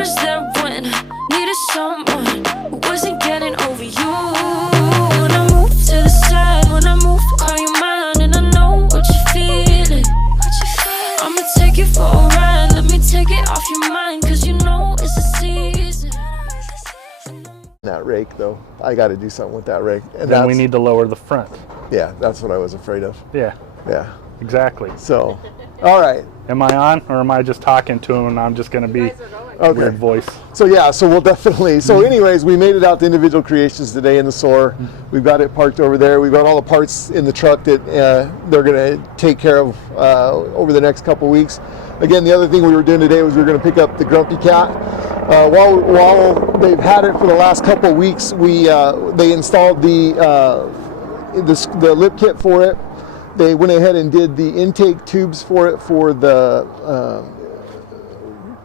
was there when I needed someone who wasn't getting over you. When I move to the side, when I move, call you mine, and I know what you're feeling. I'ma take you for a ride, let me take it off your mind, cause you know it's a season. That rake though, I got to do something with that rake. And then we need to lower the front. Yeah, that's what I was afraid of. Yeah. Yeah. Exactly. So, all right. Am I on, or am I just talking to him and I'm just going to be weird voice? So yeah, so we'll definitely. So anyways, we made it out to Individual Creations today in the Soarer. We've got it parked over there. We've got all the parts in the truck that they're going to take care of over the next couple weeks. Again, the other thing we were doing today was we were going to pick up the Grumpy Cat. While they've had it for the last couple weeks, they installed the lip kit for it. They went ahead and did the intake tubes for it for the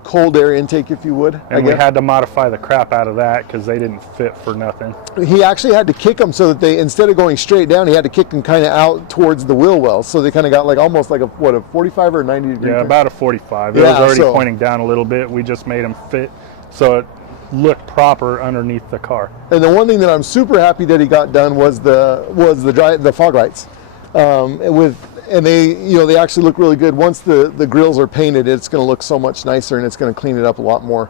cold air intake, if you would. And we had to modify the crap out of that because they didn't fit for nothing. He actually had to kick them so that they, instead of going straight down, he had to kick them kind of out towards the wheel well. So they kind of got like almost like a 45 or 90 degree? Yeah, about a 45. It was already pointing down a little bit. We just made them fit so it looked proper underneath the car. And the one thing that I'm super happy that he got done was the fog lights. And they actually look really good. Once the grills are painted, it's going to look so much nicer and it's going to clean it up a lot more.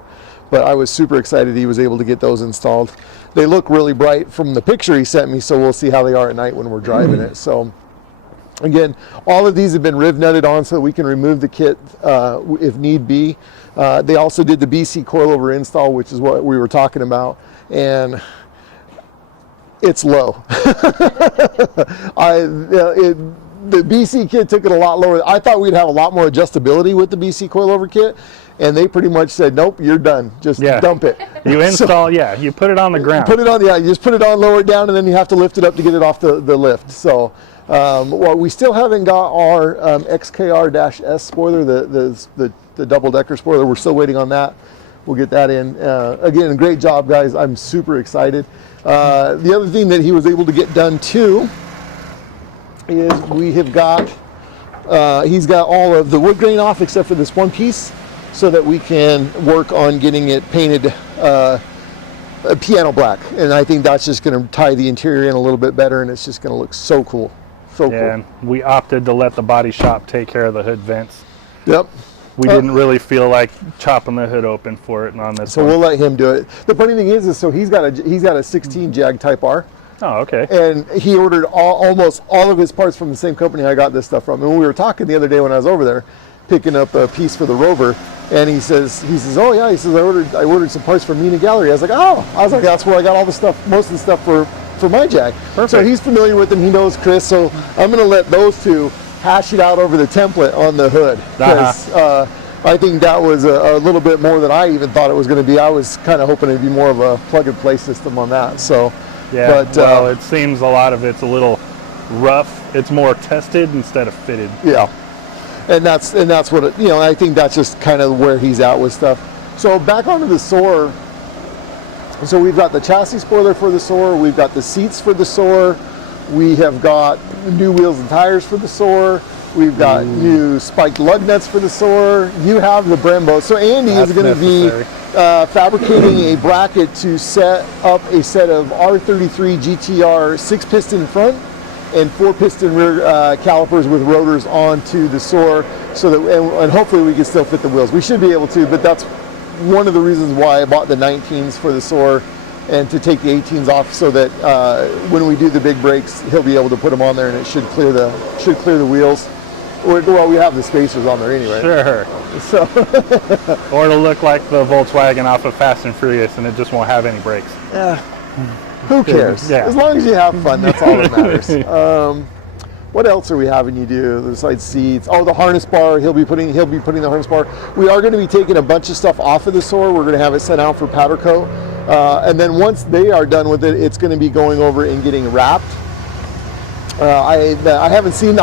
But I was super excited he was able to get those installed. They look really bright from the picture he sent me, so we'll see how they are at night when we're driving it. So again, all of these have been riv nutted on so that we can remove the kit if need be. They also did the BC coilover install, which is what we were talking about, and it's low. The BC kit took it a lot lower. I thought we'd have a lot more adjustability with the BC coilover kit, and they pretty much said, nope, you're done. Just dump it. You install, you put it on the ground. Put it on, you just put it on, lower it down, and then you have to lift it up to get it off the lift. So, we still haven't got our XKR-S spoiler, the double-decker spoiler. We're still waiting on that. We'll get that in. Again, great job, guys. I'm super excited. The other thing that he was able to get done, too, is we have got, he's got all of the wood grain off except for this one piece so that we can work on getting it painted piano black. And I think that's just going to tie the interior in a little bit better, and it's just going to look so cool. So cool. And we opted to let the body shop take care of the hood vents. Yep. We didn't really feel like chopping the hood open for it on this so one. We'll let him do it. The funny thing is so he's got a 16 Jag Type R. Oh, okay. And he ordered almost all of his parts from the same company I got this stuff from. And we were talking the other day when I was over there, picking up a piece for the Rover, and he says, oh yeah, he says I ordered some parts from Mina Gallery. I was like, that's where I got all the stuff, most of the stuff for my Jag. Perfect. So he's familiar with them. He knows Chris. So I'm going to let those two hash it out over the template on the hood, because I think that was a little bit more than I even thought it was going to be. I was kind of hoping it'd be more of a plug and play system on that. So. Yeah, but, well, it seems a lot of it's a little rough. It's more tested instead of fitted. Yeah, and that's what I think that's just kind of where he's at with stuff. So back onto the Soarer. So we've got the chassis spoiler for the Soarer. We've got the seats for the Soarer. We have got new wheels and tires for the Soarer. We've got new spiked lug nuts for the Soarer. You have the Brembo. So Andy is going to be fabricating a bracket to set up a set of R33 GTR 6-piston front and 4-piston rear calipers with rotors onto the Soarer, so that and hopefully we can still fit the wheels. We should be able to, but that's one of the reasons why I bought the 19s for the Soarer, and to take the 18s off so that when we do the big brakes, he'll be able to put them on there and it should clear the wheels. Well, we have the spacers on there anyway. Sure. So, or it'll look like the Volkswagen off of Fast and Furious, and it just won't have any brakes. Yeah. Who cares? Yeah. As long as you have fun, that's all that matters. What else are we having you do? The side seats. Oh, the harness bar. He'll be putting the harness bar. We are going to be taking a bunch of stuff off of the Soarer. We're going to have it sent out for powder coat, and then once they are done with it, it's going to be going over and getting wrapped. I haven't seen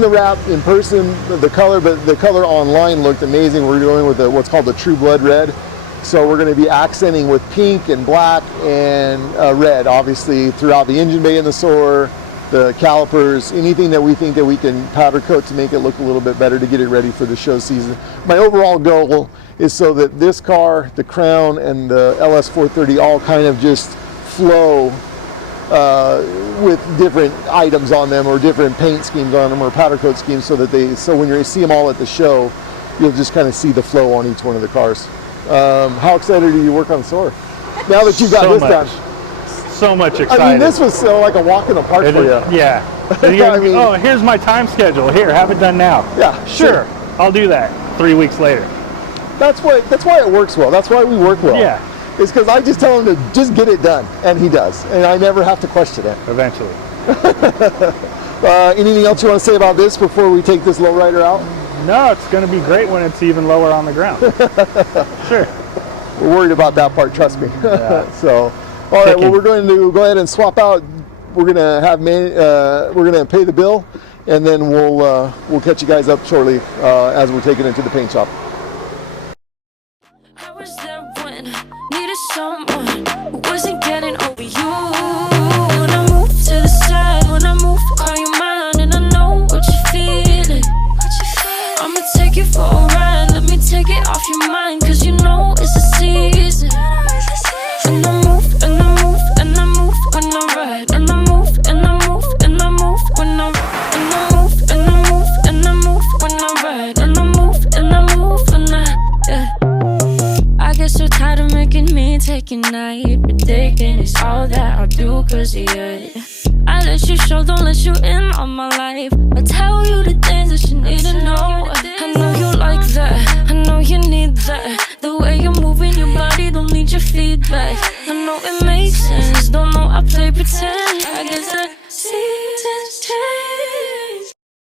the wrap in person, the color, but the color online looked amazing. We're going with what's called the True Blood Red. So we're going to be accenting with pink and black and red, obviously, throughout the engine bay in the Soarer, the calipers, anything that we think that we can powder coat to make it look a little bit better to get it ready for the show season. My overall goal is so that this car, the Crown and the LS430 all kind of just flow with different items on them or different paint schemes on them or powder coat schemes, so that so when you see them all at the show, you'll just kind of see the flow on each one of the cars. How excited are you to work on Soarer now that you got So this much. done? So much excited. I mean, this was so like a walk in the park for you. Yeah. I mean, oh, here's my time schedule. Here, have it done now. Yeah, Sure. I'll do that 3 weeks later. That's why it works well. That's why we work well. Yeah. It's because I just tell him to just get it done, and he does, and I never have to question it. Eventually. Anything else you want to say about this before we take this lowrider out? No, it's going to be great when it's even lower on the ground. Sure. We're worried about that part, trust me. Yeah. So, all right. Well, we're going to go ahead and swap out. We're going to have we're going to pay the bill, and then we'll catch you guys up shortly as we're taking it to the paint shop. I was there when needed someone who wasn't getting over you. When I move to the side, when I move, call you mine, and I know what you're feeling. I'ma take you for a ride, let me take it off your mind, cause you know it's a season. And I move, and I move, and I move when I ride, and I move, and I move, and I move when I ride, and I move, and I move, and I move when I ride, and I move, and I move when yeah. I get so tired of making me take your night, but taking is all that I'll do, cause yeah. I let you show, don't let you in on my life. I tell you the things that you need to know. I know you like that, I know you need that. The way you're moving your body, don't need your feedback. I know it makes sense, don't know I play pretend.